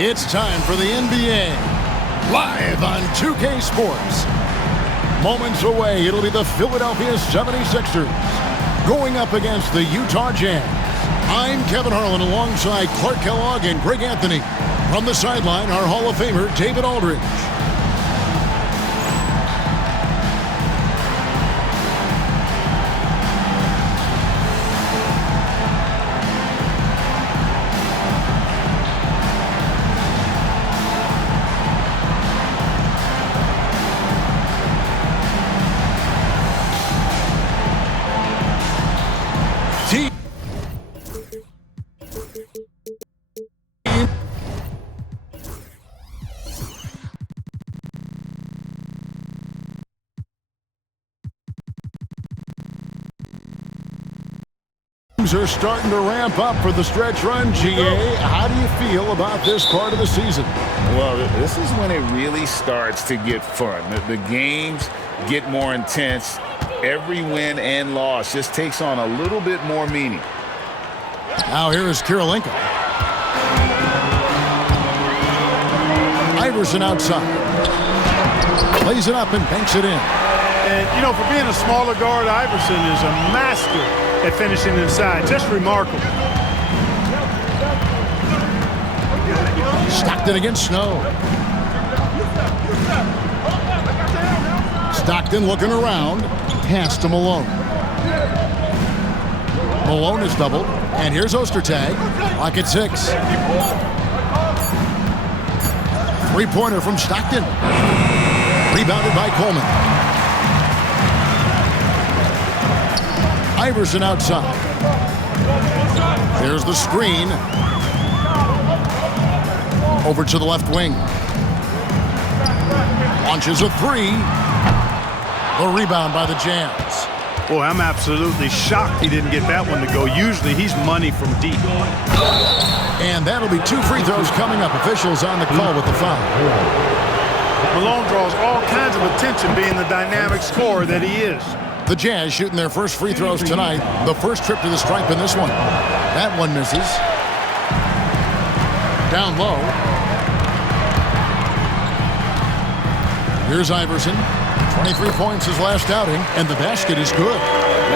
It's time for the NBA, live on 2K Sports. Moments away, it'll be the Philadelphia 76ers going up against the Utah Jazz. I'm Kevin Harlan alongside Clark Kellogg and Greg Anthony. From the sideline, our Hall of Famer, David Aldridge. Are starting to ramp up for the stretch run. GA, how do you feel about this part of the season? Well, this is when it really starts to get fun. The games get more intense. Every win and loss just takes on a little bit more meaning. Now here is Kirilenko. Iverson outside. Plays it up and banks it in. And, you know, for being a smaller guard, Iverson is a master at finishing inside. Just remarkable. Stockton against Snow. Stockton looking around. Pass to Malone. Malone is doubled. And here's Ostertag. Clock at 6. Three-pointer from Stockton. Rebounded by Coleman. Iverson outside. There's the screen. Over to the left wing. Launches a three. The rebound by the Jazz. Boy, I'm absolutely shocked he didn't get that one to go. Usually he's money from deep. And that'll be 2 free throws coming up. Officials on the call with the foul. Malone draws all kinds of attention being the dynamic scorer that he is. The Jazz shooting their first free throws tonight. The first trip to the stripe in this one. That one misses. Down low. Here's Iverson. 23 points his last outing, and the basket is good.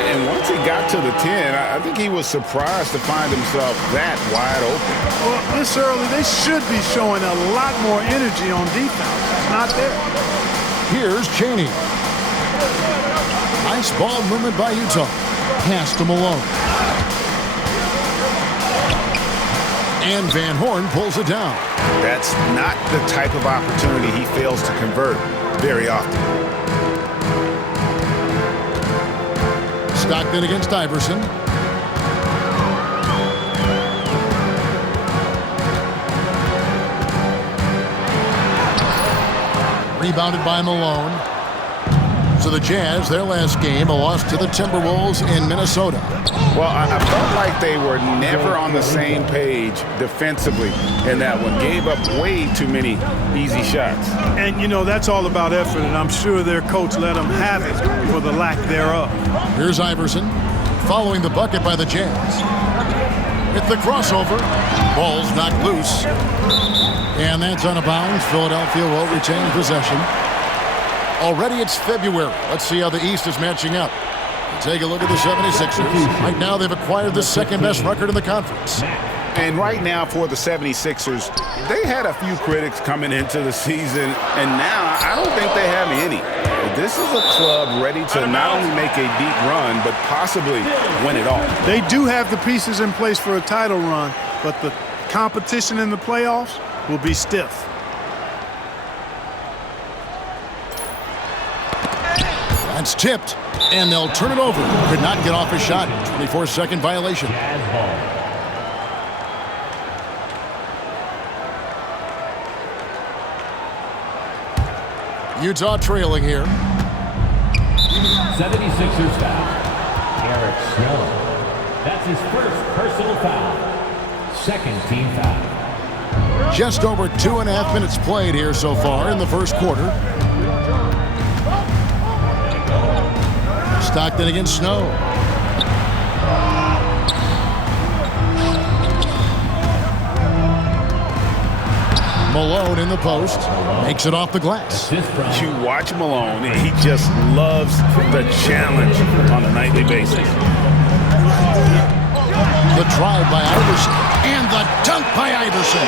And once he got to the 10, I think he was surprised to find himself that wide open. Well, this early, they should be showing a lot more energy on defense. It's not there. Here's Chaney. Nice ball movement by Utah. Pass to Malone. And Van Horn pulls it down. That's not the type of opportunity he fails to convert very often. Stockton against Iverson. Rebounded by Malone. So the Jazz, their last game, a loss to the Timberwolves in Minnesota. Well, I felt like they were never on the same page defensively in that one. Gave up way too many easy shots. And, you know, that's all about effort, and I'm sure their coach let them have it for the lack thereof. Here's Iverson following the bucket by the Jazz. Hit the crossover. Ball's knocked loose. And that's out of bounds. Philadelphia will retain possession. Already it's February. Let's see how the East is matching up. Take a look at the 76ers. Right now they've acquired the second-best record in the conference. And right now for the 76ers, they had a few critics coming into the season, and now I don't think they have any. This is a club ready to not only make a deep run, but possibly win it all. They do have the pieces in place for a title run, but the competition in the playoffs will be stiff. That's tipped, and they'll turn it over. Could not get off a shot. 24-second violation. Utah trailing here. 76ers foul. Eric Snow. That's his first personal foul. Second team foul. Just over 2.5 minutes played here so far in the first quarter. Stockton against Snow. Malone in the post. Makes it off the glass. You watch Malone, and he just loves the challenge on a nightly basis. The drive by Iverson. And the dunk by Iverson.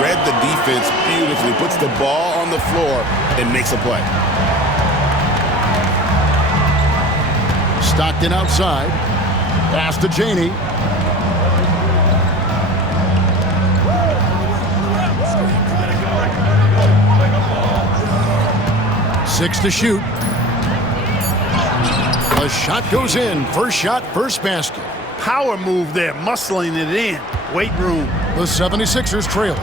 Read the defense beautifully, puts the ball on the floor, and makes a play. Stockton outside. Pass to Janey. Six to shoot. The shot goes in. First shot, first basket. Power move there, muscling it in. Weight room. The 76ers trail.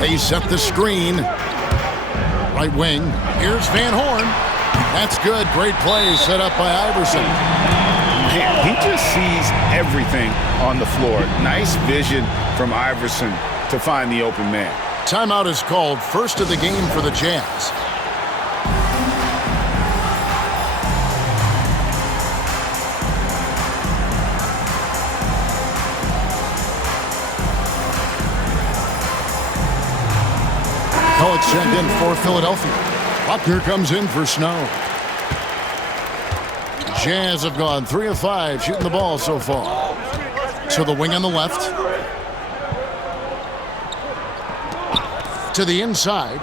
They set the screen. Right wing. Here's Van Horn. That's good. Great play set up by Iverson. Man, he just sees everything on the floor. Nice vision from Iverson to find the open man. Timeout is called. First of the game for the Jazz. Pellick checked in for Philadelphia. Buckner comes in for Snow. Jazz have gone 3 of 5 shooting the ball so far. To the wing on the left. To the inside.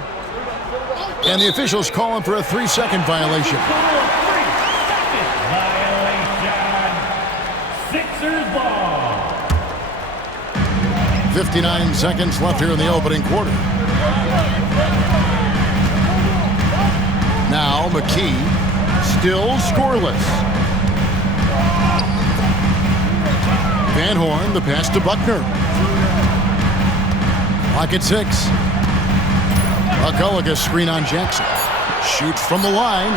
And the officials calling for a 3-second violation. 3-second violation. Sixers ball. 59 seconds left here in the opening quarter. Now McKee, still scoreless. Van Horn, the pass to Buckner. Clock at 6. McCulloch screen on Jackson. Shoots from the line.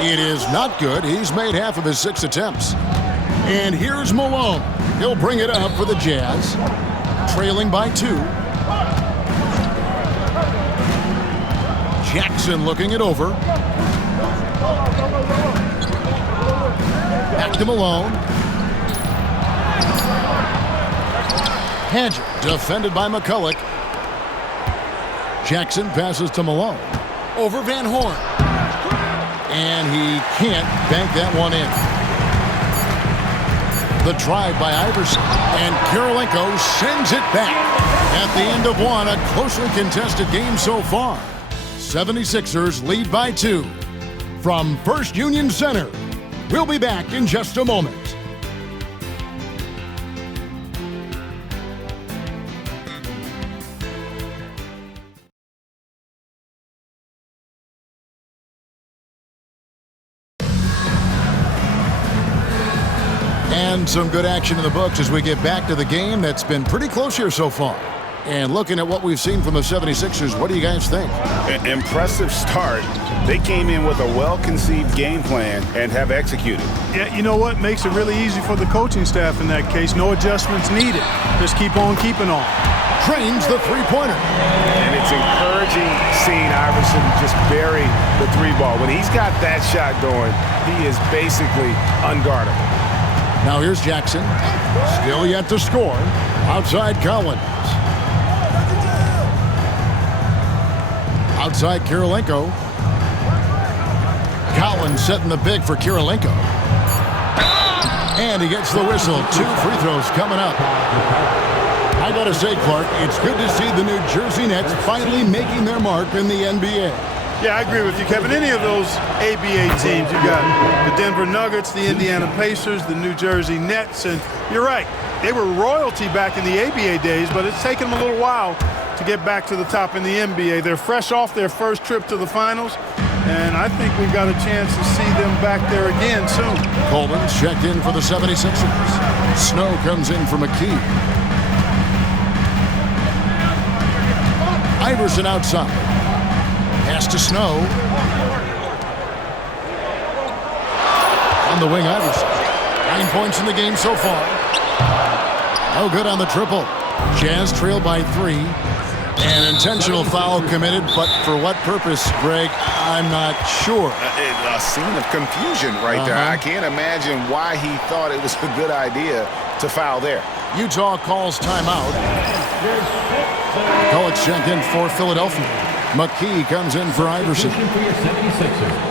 It is not good. He's made half of his 6 attempts. And here's Malone. He'll bring it up for the Jazz. Trailing by 2. Jackson looking it over. Back to Malone. Hadger defended by McCulloch. Jackson passes to Malone. Over Van Horn. And he can't bank that one in. The drive by Iverson. And Kirilenko sends it back. At the end of one, a closely contested game so far. 76ers lead by 2. From First Union Center. We'll be back in just a moment. And some good action in the books as we get back to the game that's been pretty close here so far. And looking at what we've seen from the 76ers, what do you guys think? An impressive start. They came in with a well-conceived game plan and have executed. Yeah, you know what? Makes it really easy for the coaching staff in that case. No adjustments needed. Just keep on keeping on. Drains the three-pointer. And it's encouraging seeing Iverson just bury the 3-ball. When he's got that shot going, he is basically unguardable. Now here's Jackson. Still yet to score. Outside Collins. Outside Kirilenko. Collins setting the big for Kirilenko. And he gets the whistle. 2 free throws coming up. I gotta say, Clark, it's good to see the New Jersey Nets finally making their mark in the NBA. Yeah, I agree with you, Kevin. Any of those ABA teams, you got the Denver Nuggets, the Indiana Pacers, the New Jersey Nets, and you're right. They were royalty back in the ABA days, but it's taken them a little while to get back to the top in the NBA. They're fresh off their first trip to the finals, and I think we've got a chance to see them back there again soon. Coleman's checked in for the 76ers. Snow comes in for McKee. Iverson outside. Pass to Snow. On the wing, Iverson. 9 points in the game so far. No good on the triple. Jazz trail by 3. An intentional foul committed, but for what purpose, Greg, I'm not sure. A scene of confusion right there. I can't imagine why he thought it was a good idea to foul there. Utah calls timeout. McCulloch's checked in for Philadelphia. McKee comes in for Iverson. Substitution for your 76ers.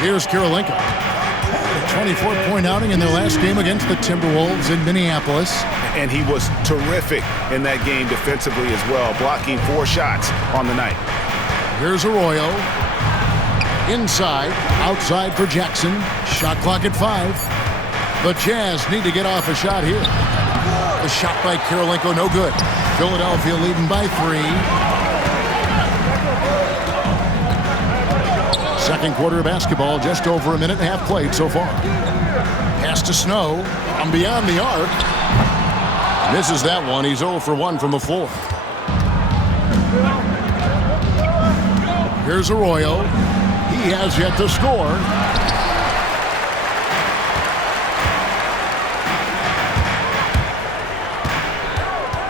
Here's Kirilenko. A 24-point outing in their last game against the Timberwolves in Minneapolis. And he was terrific in that game defensively as well, blocking 4 shots on the night. Here's Arroyo. Inside, outside for Jackson. Shot clock at 5. The Jazz need to get off a shot here. The shot by Kirilenko, no good. Philadelphia leading by 3. Second quarter of basketball, just over a minute and a half played so far. Pass to Snow, from beyond the arc. Misses that one. He's 0 for 1 from the floor. Here's Arroyo. He has yet to score.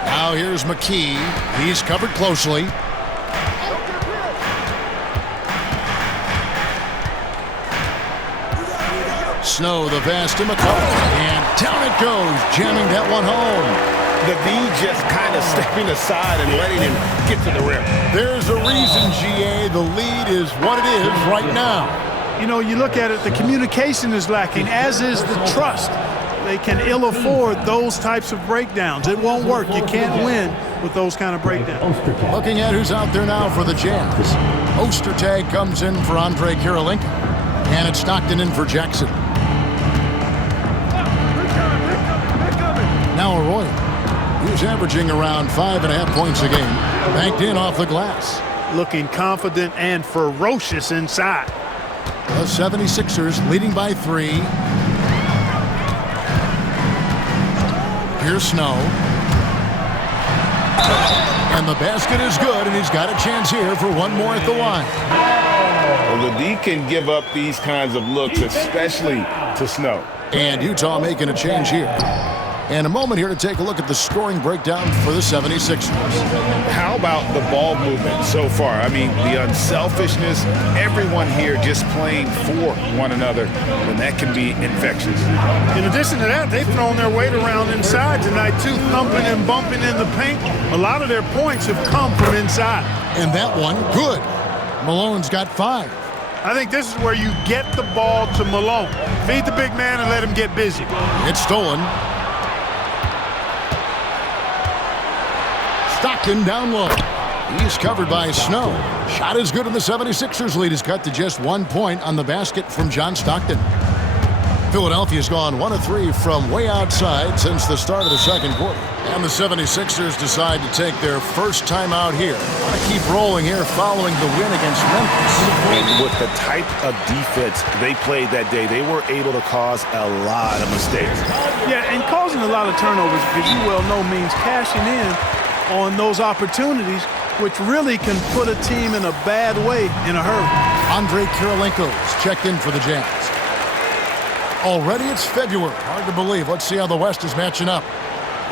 Now here's McKee. He's covered closely. Snow, the pass to McCulloch, and down it goes, jamming that one home. The D just kind of stepping aside and letting him get to the rim. There's a reason, GA, the lead is what it is right now. You know, you look at it, the communication is lacking, as is the trust. They can ill afford those types of breakdowns. It won't work. You can't win with those kind of breakdowns. Looking at who's out there now for the Jazz. Ostertag comes in for Andre Kirilenko, and it's Stockton in for Jackson. Now Arroyo. He's averaging around 5.5 points a game. Banked in off the glass. Looking confident and ferocious inside. The 76ers leading by 3. Here's Snow. And the basket is good, and he's got a chance here for one more at the line. Well, the D can give up these kinds of looks, especially to Snow. And Utah making a change here. And a moment here to take a look at the scoring breakdown for the 76ers. How about the ball movement so far? I mean, the unselfishness, everyone here just playing for one another, and that can be infectious. In addition to that, they've thrown their weight around inside tonight, too, thumping and bumping in the paint. A lot of their points have come from inside. And that one, good. Malone's got 5. I think this is where you get the ball to Malone. Feed the big man and let him get busy. It's stolen. Stockton down low. He's covered by Snow. Shot is good, and the 76ers lead is cut to just 1 point on the basket from John Stockton. Philadelphia's gone 1 of 3 from way outside since the start of the second quarter. And the 76ers decide to take their first time out here. Want to keep rolling here following the win against Memphis. And with the type of defense they played that day, they were able to cause a lot of mistakes. Yeah, and causing a lot of turnovers, because you well know means cashing in on those opportunities, which really can put a team in a bad way in a hurry. Andre Kirilenko's checked in for the Jazz. Already it's February. Hard to believe. Let's see how the West is matching up.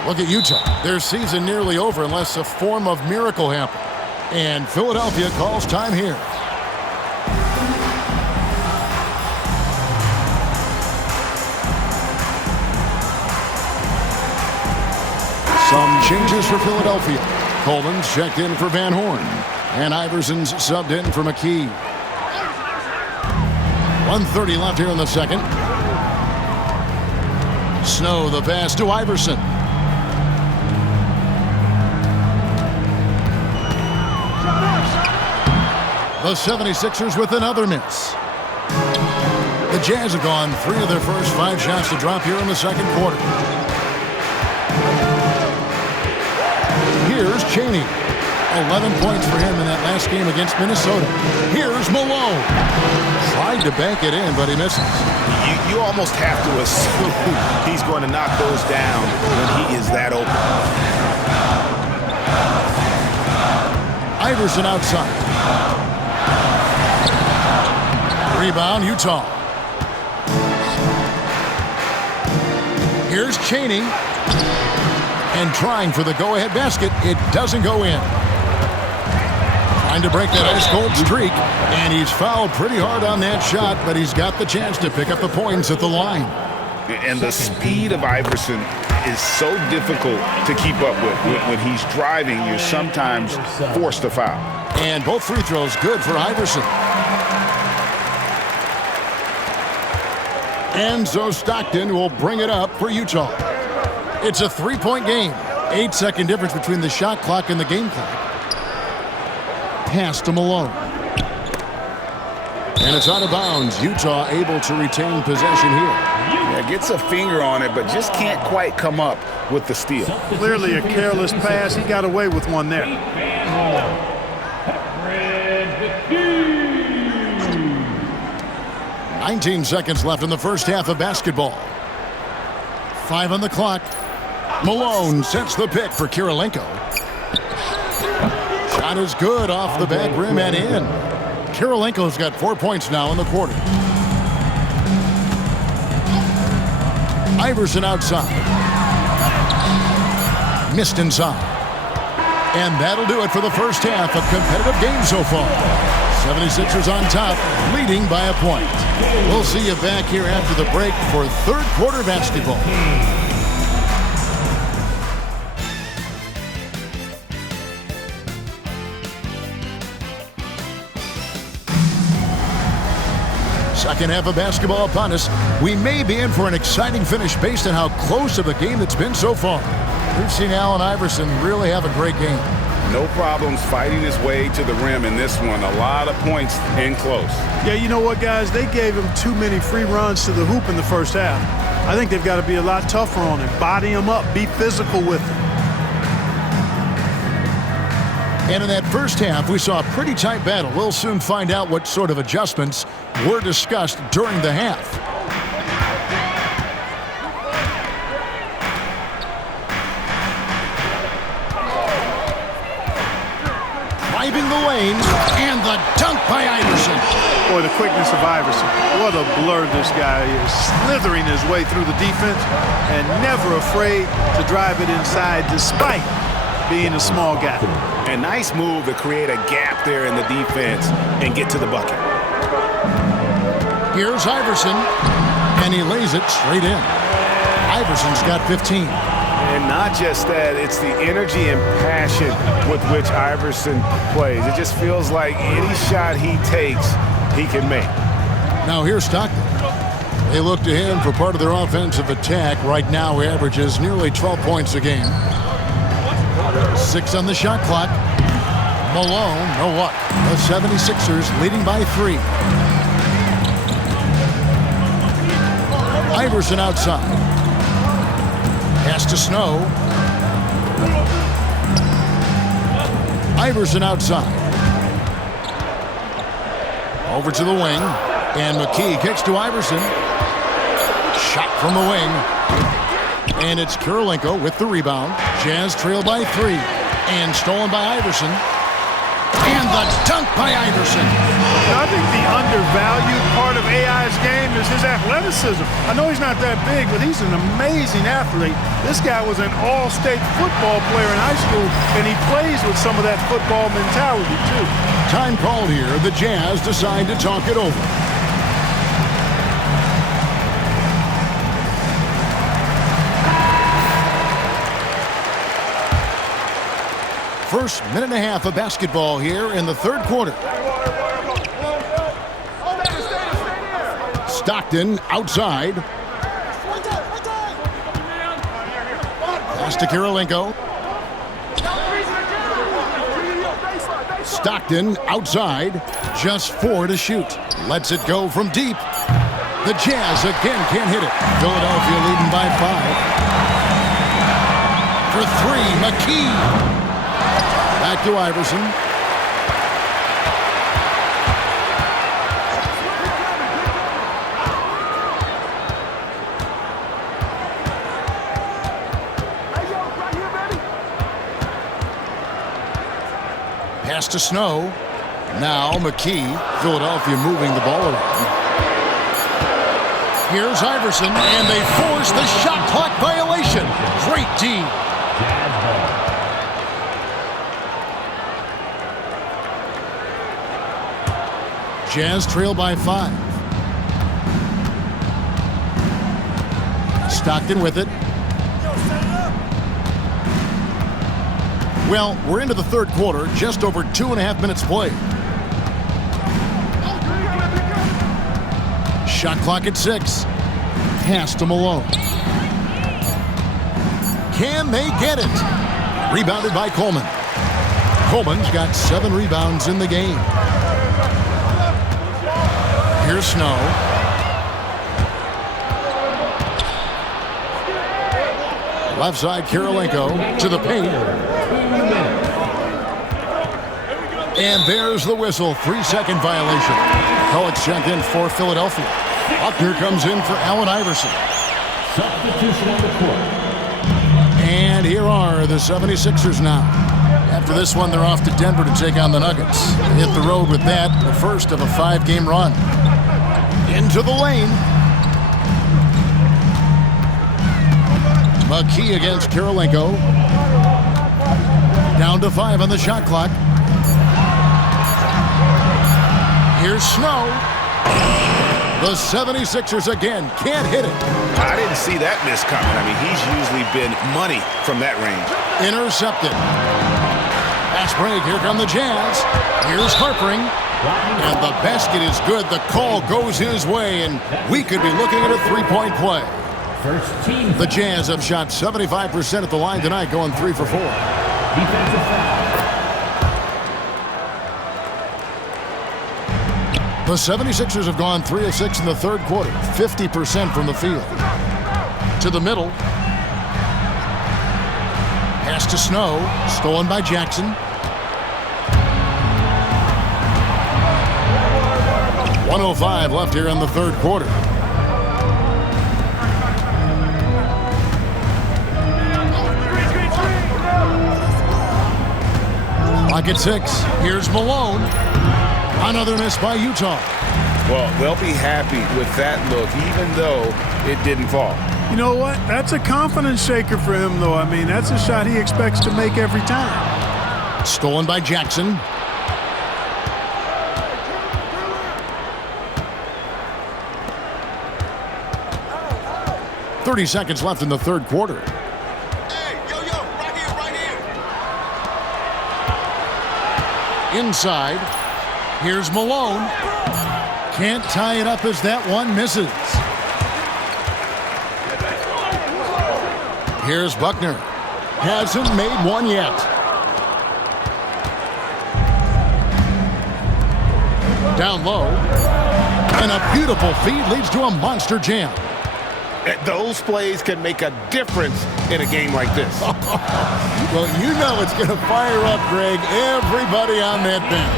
Look at Utah. Their season nearly over unless a form of miracle happens. And Philadelphia calls time here. Some changes for Philadelphia. Coleman's checked in for Van Horn. And Iverson's subbed in for McKee. 1:30 left here in the second. Snow, the pass to Iverson. The 76ers with another miss. The Jazz have gone 3 of their first 5 shots to drop here in the second quarter. Here's Chaney. 11 points for him in that last game against Minnesota. Here's Malone. Tried to bank it in, but he misses. You almost have to assume he's going to knock those down when he is that open. Iverson outside. Rebound, Utah. Here's Chaney. And trying for the go-ahead basket. It doesn't go in. Trying to break that ice-cold streak. And he's fouled pretty hard on that shot, but he's got the chance to pick up the points at the line. And the speed of Iverson is so difficult to keep up with. When he's driving, you're sometimes forced to foul. And both free throws good for Iverson. And so Stockton will bring it up for Utah. It's a 3-point game. 8-second difference between the shot clock and the game clock. Pass to Malone. And it's out of bounds. Utah able to retain possession here. Yeah, gets a finger on it, but just can't quite come up with the steal. Clearly a careless pass. He got away with one there. 19 seconds left in the first half of basketball. 5 on the clock. Malone sets the pick for Kirilenko. Shot is good off the back rim and in. Kirilenko's got 4 points now in the quarter. Iverson outside. Missed inside. And that'll do it for the first half of competitive game so far. 76ers on top, leading by a point. We'll see you back here after the break for third quarter basketball. Second half of basketball upon us. We may be in for an exciting finish based on how close of a game it's been so far. We've seen Allen Iverson really have a great game. No problems fighting his way to the rim in this one. A lot of points in close. Yeah, you know what, guys? They gave him too many free runs to the hoop in the first half. I think they've got to be a lot tougher on him. Body him up. Be physical with him. And in that first half, we saw a pretty tight battle. We'll soon find out what sort of adjustments were discussed during the half. Driving the lane, and the dunk by Iverson. Boy, the quickness of Iverson. What a blur this guy is. Slithering his way through the defense and never afraid to drive it inside despite being a small guy. A nice move to create a gap there in the defense and get to the bucket. Here's Iverson, and he lays it straight in. Iverson's got 15. And not just that, it's the energy and passion with which Iverson plays. It just feels like any shot he takes, he can make. Now here's Stockton. They look to him for part of their offensive attack. Right now, he averages nearly 12 points a game. 6 on the shot clock. Malone, no luck. The 76ers leading by 3. Iverson outside. Pass to Snow. Iverson outside. Over to the wing. And McKee kicks to Iverson. Shot from the wing. And it's Kirilenko with the rebound. Jazz trail by 3. And stolen by Iverson. And the dunk by Iverson. I think the undervalued part of AI's game is his athleticism. I know he's not that big, but he's an amazing athlete. This guy was an all-state football player in high school, and he plays with some of that football mentality, too. Time called here. The Jazz decide to talk it over. First minute and a half of basketball here in the third quarter. Stockton outside. Pass to Kirilenko. Stockton outside. Just 4 to shoot. Lets it go from deep. The Jazz again can't hit it. Philadelphia leading by 5. For 3, McKee. Back to Iverson. Pass to Snow. Now McKee. Philadelphia moving the ball around. Here's Iverson, and they force the shot clock violation. Great D. Jazz trail by 5. Stockton with it. Well, we're into the third quarter, just over 2.5 minutes played. Shot clock at 6. Pass to Malone. Can they get it? Rebounded by Coleman. Coleman's got 7 rebounds in the game. Here's Snow. Left side, Kirilenko to the paint. And there's the whistle. 3-second violation. Collett's checked in for Philadelphia. Buckner comes in for Allen Iverson. Substitution on the court. And here are the 76ers now. After this one, they're off to Denver to take on the Nuggets. They hit the road with that, the first of a 5-game run. Into the lane. McKee against Kirilenko. Down to 5 on the shot clock. Here's Snow. The 76ers again can't hit it. I didn't see that miss coming. I mean, he's usually been money from that range. Intercepted. Fast break. Here come the Jazz. Here's Harpering. And the basket is good. The call goes his way, and we could be looking at a 3-point play. First team. The Jazz have shot 75% at the line tonight, going 3 for 4. Defensive foul. The 76ers have gone 3 of 6 in the third quarter, 50% from the field. To the middle. Pass to Snow, stolen by Jackson. .105 left here in the third quarter. Clock at 6. Here's Malone. Another miss by Utah. Well, they'll be happy with that look, even though it didn't fall. You know what? That's a confidence shaker for him, though. I mean, that's a shot he expects to make every time. Stolen by Jackson. .30 seconds left in the third quarter. Hey, yo, right here. Inside. Here's Malone. Can't tie it up as that one misses. Here's Buckner. Hasn't made one yet. Down low. And a beautiful feed leads to a monster jam. Those plays can make a difference in a game like this. Well, you know it's going to fire up, Greg, everybody on that bench.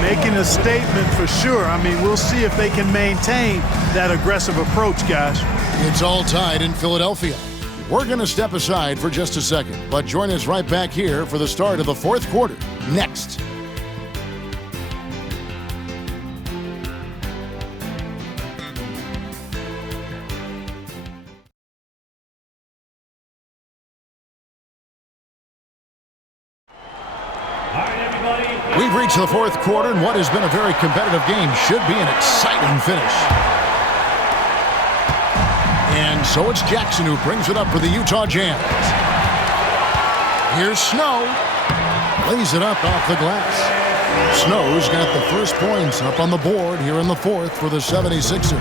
Making a statement for sure. I mean, we'll see if they can maintain that aggressive approach, guys. It's all tied in Philadelphia. We're going to step aside for just a second, but join us right back here for the start of the fourth quarter. Next. We've reached the fourth quarter, and what has been a very competitive game should be an exciting finish. And so it's Jackson who brings it up for the Utah Jazz. Here's Snow. Lays it up off the glass. Snow's got the first points up on the board here in the fourth for the 76ers.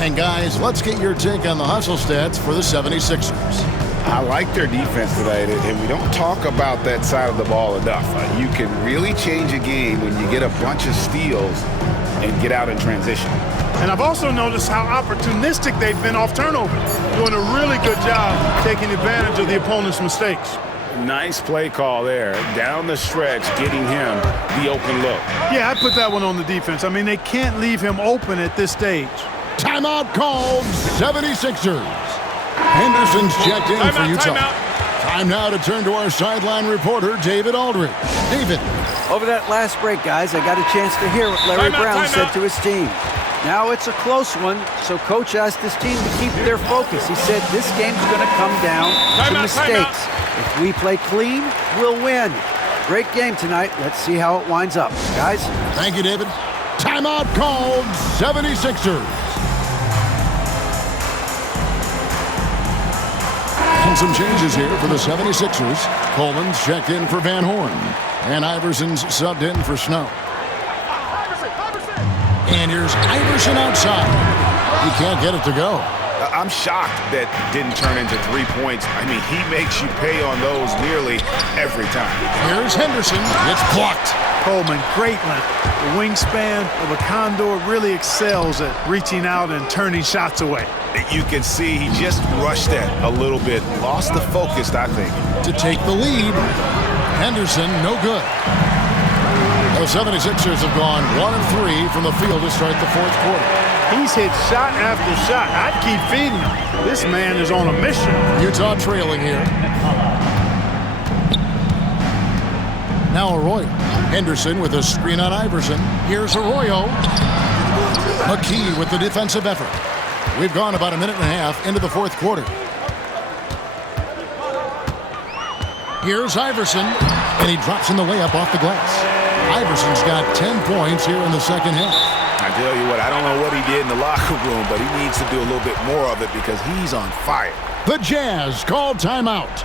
And guys, let's get your take on the hustle stats for the 76ers. I like their defense tonight, and we don't talk about that side of the ball enough. You can really change a game when you get a bunch of steals and get out in transition. And I've also noticed how opportunistic they've been off turnovers, doing a really good job taking advantage of the opponent's mistakes. Nice play call there. Down the stretch, getting him the open look. Yeah, I put that one on the defense. I mean, they can't leave him open at this stage. Timeout called, 76ers. Henderson's checked in for Utah. Time now to turn to our sideline reporter, David Aldridge. David. Over that last break, guys, I got a chance to hear what Larry Brown said to his team. Now it's a close one, so Coach asked his team to keep their focus. He said this game's going to come down to mistakes. If we play clean, we'll win. Great game tonight. Let's see how it winds up. Guys? Thank you, David. Timeout called, 76ers. And some changes here for the 76ers. Coleman's checked in for Van Horn. And Iverson's subbed in for Snow. And here's Iverson outside. He can't get it to go. I'm shocked that didn't turn into 3 points. I mean, he makes you pay on those nearly every time. Here's Henderson. It's blocked. Coleman, great length. The wingspan of a condor really excels at reaching out and turning shots away. You can see he just rushed that a little bit. Lost the focus, I think. To take the lead. Henderson, no good. The 76ers have gone 1 of 3 from the field to start the fourth quarter. He's hit shot after shot. I'd keep feeding him. This man is on a mission. Utah trailing here. Now Arroyo. Henderson with a screen on Iverson. Here's Arroyo. McKee with the defensive effort. We've gone about a minute and a half into the fourth quarter. Here's Iverson, and he drops in the layup off the glass. Iverson's got 10 points here in the second half. I tell you what, I don't know what he did in the locker room, but he needs to do a little bit more of it because he's on fire. The Jazz call timeout.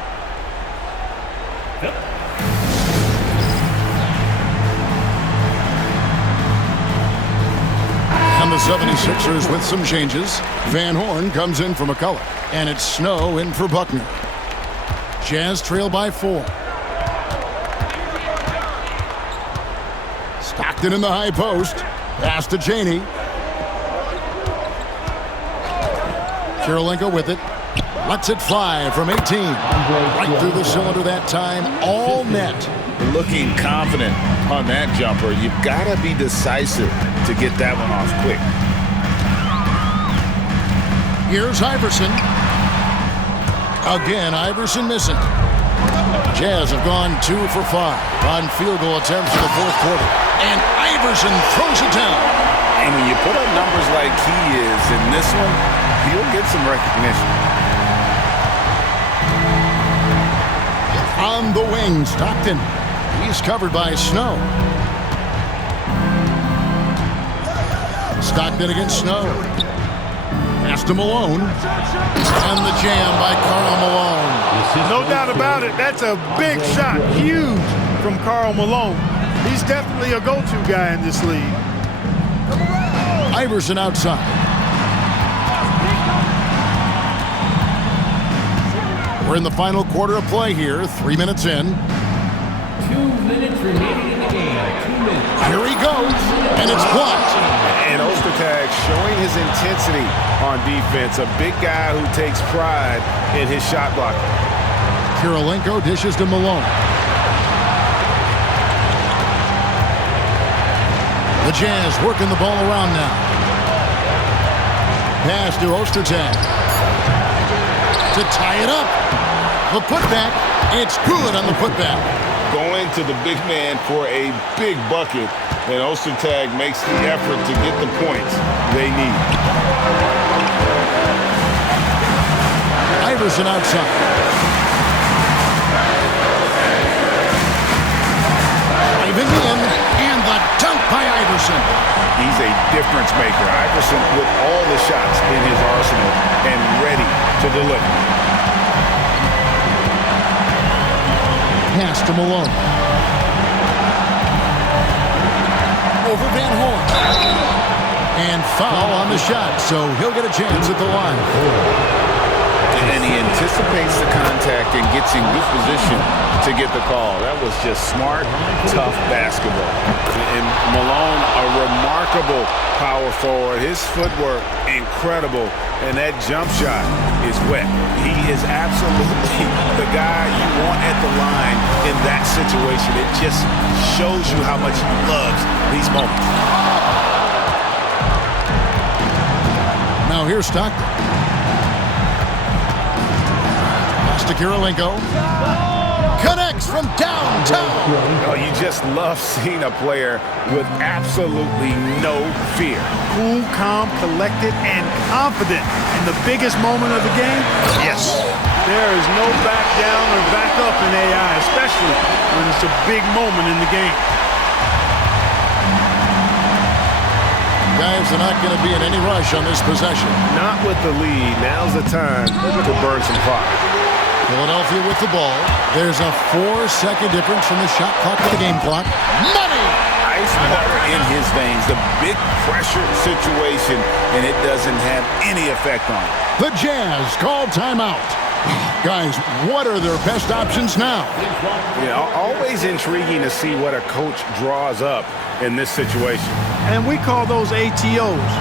And the 76ers with some changes. Van Horn comes in for McCullough, and it's Snow in for Buckner. Jazz trail by 4. Stockton in the high post. Pass to Chaney. Kirilenko with it. Lets it fly from 18. Right through the cylinder that time. All net. Looking confident on that jumper. You've got to be decisive to get that one off quick. Here's Iverson. Again, Iverson missing. Jazz have gone 2 for 5 on field goal attempts in the fourth quarter. And Iverson throws it down. And when you put up numbers like he is in this one, he'll get some recognition. On the wing, Stockton. He's covered by Snow. Stockton against Snow. Pass to Malone. And the jam by Karl Malone. No doubt about it. That's a big shot. Huge from Karl Malone. He's definitely a go-to guy in this league. Iverson outside. We're in the final quarter of play here. 3 minutes in. 2 minutes remaining in the game. 2 minutes. Here he goes. And it's blocked. And Ostertag showing his intensity on defense. A big guy who takes pride in his shot blocking. Kirilenko dishes to Malone. The Jazz working the ball around now. Pass to Ostertag. To tie it up. The putback. It's good on the putback. Going to the big man for a big bucket. And Ostertag makes the effort to get the points they need. Iverson outside. Ivan in, and the dunk by Iverson. He's a difference maker. Iverson with all the shots in his arsenal and ready to deliver. Pass to Malone. Over Van Horn. And foul on the shot, so he'll get a chance at the line. And he anticipates the contact and gets in good position to get the call. That was just smart, tough basketball. And Malone, a remarkable power forward. His footwork, incredible. And that jump shot is wet. He is absolutely the guy you want at the line in that situation. It just shows you how much he loves these moments. Now here's Stockton. Pass to Kirilenko. Connects from downtown. Oh, you just love seeing a player with absolutely no fear. Cool, calm, collected, and confident in the biggest moment of the game. Yes. There is no back down or back up in AI, especially when it's a big moment in the game. Guys are not going to be in any rush on this possession. Not with the lead. Now's the time to burn some clock. Philadelphia with the ball. There's a 4-second difference from the shot clock to the game clock. Money! Ice water in his veins. The big pressure situation, and it doesn't have any effect on it. The Jazz called timeout. Guys, what are their best options now? Always intriguing to see what a coach draws up in this situation. And we call those ATOs,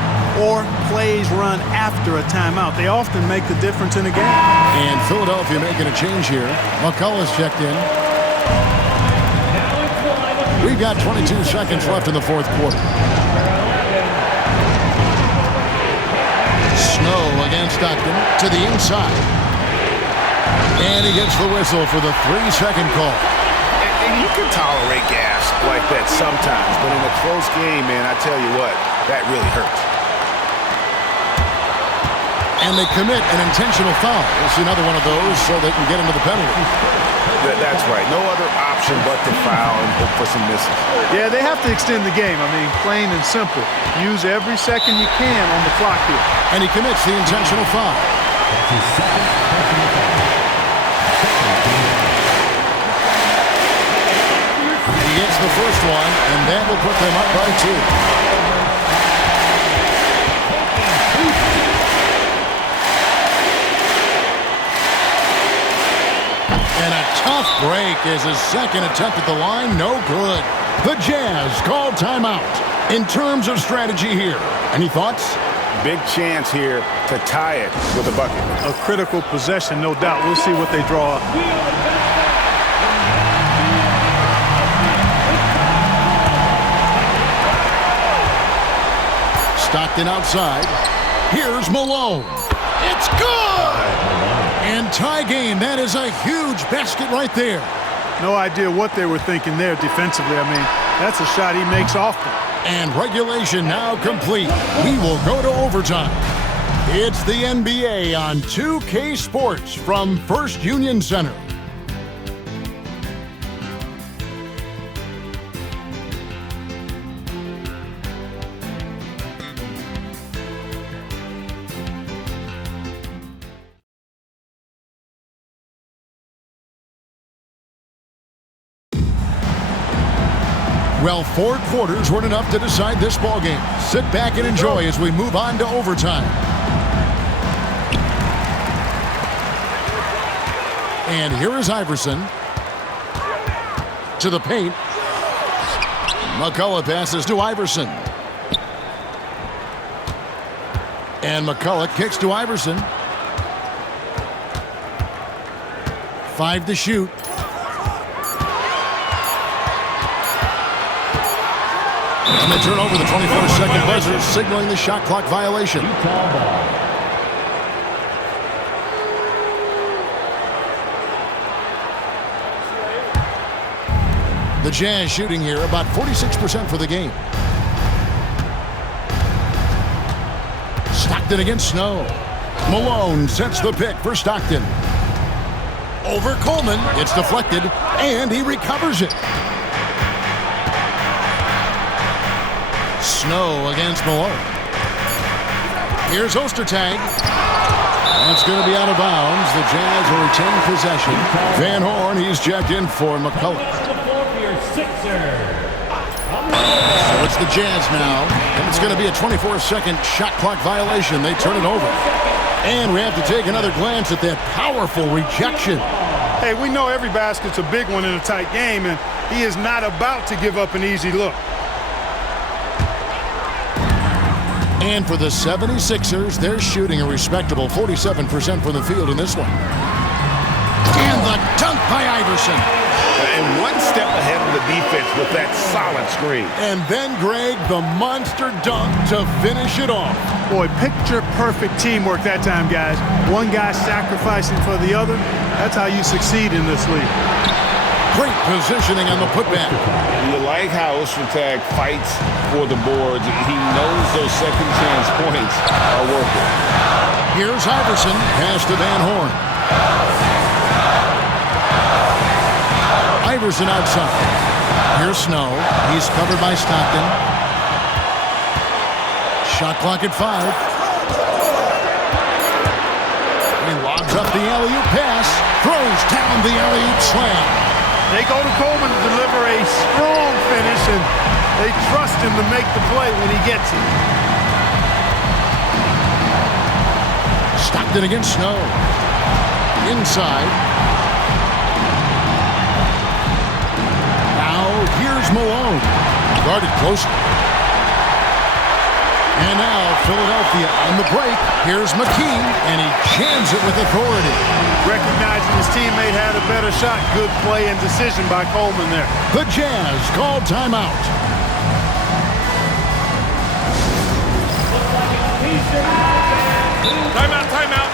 or plays run after a timeout. They often make the difference in a game. And Philadelphia making a change here. McCullough's checked in. We've got 22 seconds left in the fourth quarter. Snow against Stockton to the inside. And he gets the whistle for the 3-second call. And you can tolerate gas like that sometimes, but in a close game, man, I tell you what, that really hurts. And they commit an intentional foul. We'll see another one of those so they can get into the penalty. That's right. No other option but to foul and hope for some misses. Yeah, they have to extend the game. I mean, plain and simple. Use every second you can on the clock here. And he commits the intentional foul. He gets the first one, and that will put them up by 2. And a tough break is his second attempt at the line. No good. The Jazz called timeout. In terms of strategy here, any thoughts? Big chance here to tie it with a bucket. A critical possession, no doubt. We'll see what they draw up. Stockton outside. Here's Malone. It's good! And tie game. That is a huge basket right there. No idea what they were thinking there defensively. I mean, that's a shot he makes often. And regulation now complete. We will go to overtime. It's the NBA on 2K Sports from First Union Center. Well, 4 quarters weren't enough to decide this ballgame. Sit back and enjoy as we move on to overtime. And here is Iverson. To the paint. McCullough passes to Iverson. And McCullough kicks to Iverson. 5 to shoot. And they turn over the 24-second buzzer, signaling the shot clock violation. The Jazz shooting here about 46% for the game. Stockton against Snow. Malone sets the pick for Stockton. Over Coleman. It's deflected, and he recovers it. Snow against Malone. Here's Ostertag. That's going to be out of bounds. The Jazz will retain possession. Van Horn, he's checked in for McCullough. So it's the Jazz now. And it's going to be a 24-second shot clock violation. They turn it over. And we have to take another glance at that powerful rejection. Hey, we know every basket's a big one in a tight game, and he is not about to give up an easy look. And for the 76ers, they're shooting a respectable 47% from the field in this one. And the dunk by Iverson. And one step ahead of the defense with that solid screen. And then, Greg, the monster dunk to finish it off. Boy, picture-perfect teamwork that time, guys. One guy sacrificing for the other. That's how you succeed in this league. Great positioning on the putback. You like how Ostertag fights for the boards. He knows those second chance points are worth it. Here's Iverson. Pass to Van Horn. Iverson outside. Here's Snow. He's covered by Stockton. Shot clock at 5. He lobs up the alley-oop pass. pass, throws down the alley slam. They go to Coleman to deliver a strong finish, and they trust him to make the play when he gets it. Stockton against Snow. Inside. Now here's Malone. Guarded closely. And now Philadelphia on the break. Here's McKee, and he jams it with authority. Recognizing his teammate had a better shot. Good play and decision by Coleman there. The Jazz call timeout. Timeout, timeout.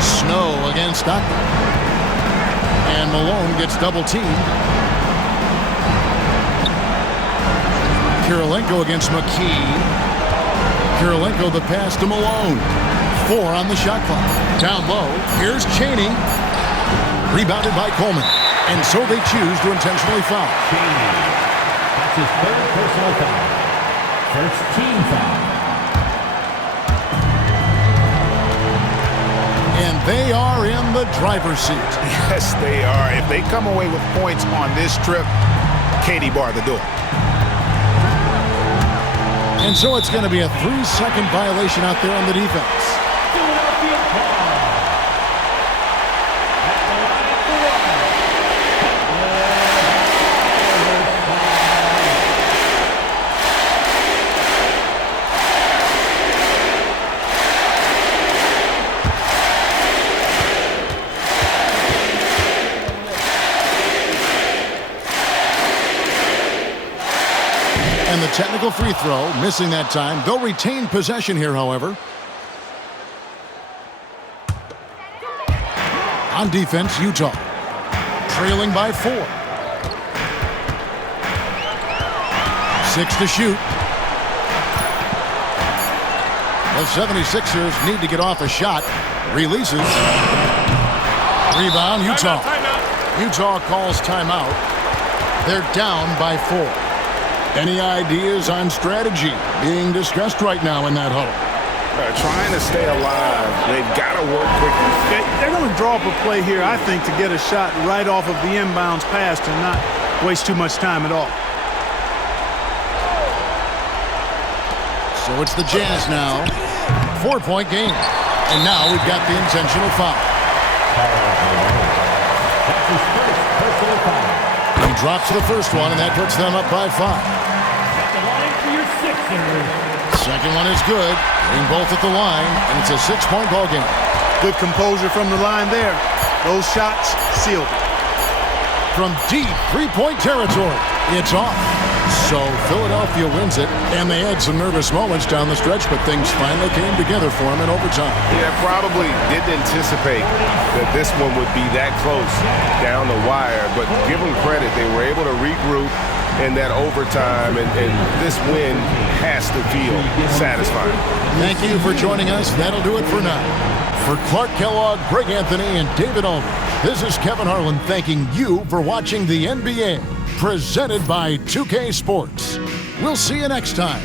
Snow against Stockton. And Malone gets double teamed. Kirilenko against McKee. Kirilenko the pass to Malone. 4 on the shot clock. Down low. Here's Chaney. Rebounded by Coleman. And so they choose to intentionally foul. Chaney. That's his third personal foul. First team foul. And they are in the driver's seat. Yes, they are. If they come away with points on this trip, Katie bar the door. And so it's going to be a 3-second violation out there on the defense. Philadelphia ball. At the line for And the technical free throw, missing that time. They'll retain possession here, however. On defense, Utah. Trailing by 4. 6 to shoot. The 76ers need to get off a shot. Releases. Rebound, Utah. Utah calls timeout. They're down by 4. Any ideas on strategy being discussed right now in that huddle? Trying to stay alive. They've got to work quickly. They're going to draw up a play here, I think, to get a shot right off of the inbounds pass and not waste too much time at all. So it's the Jazz now. 4-point game. And now we've got the intentional foul. That's his first personal foul. He drops the first one, and that puts them up by 5. At the line for your Sixers. Second one is good. Getting both at the line, and it's a 6-point ball game. Good composure from the line there. Those shots sealed it. From deep 3-point territory, it's off. So Philadelphia wins it, and they had some nervous moments down the stretch, but things finally came together for them in overtime. Yeah, probably didn't anticipate that this one would be that close down the wire, but give them credit. They were able to regroup in that overtime, and this win has to feel satisfying. Thank you for joining us. That'll do it for now. For Clark Kellogg, Greg Anthony, and David Aldridge, this is Kevin Harlan thanking you for watching the NBA, presented by 2K Sports. We'll see you next time.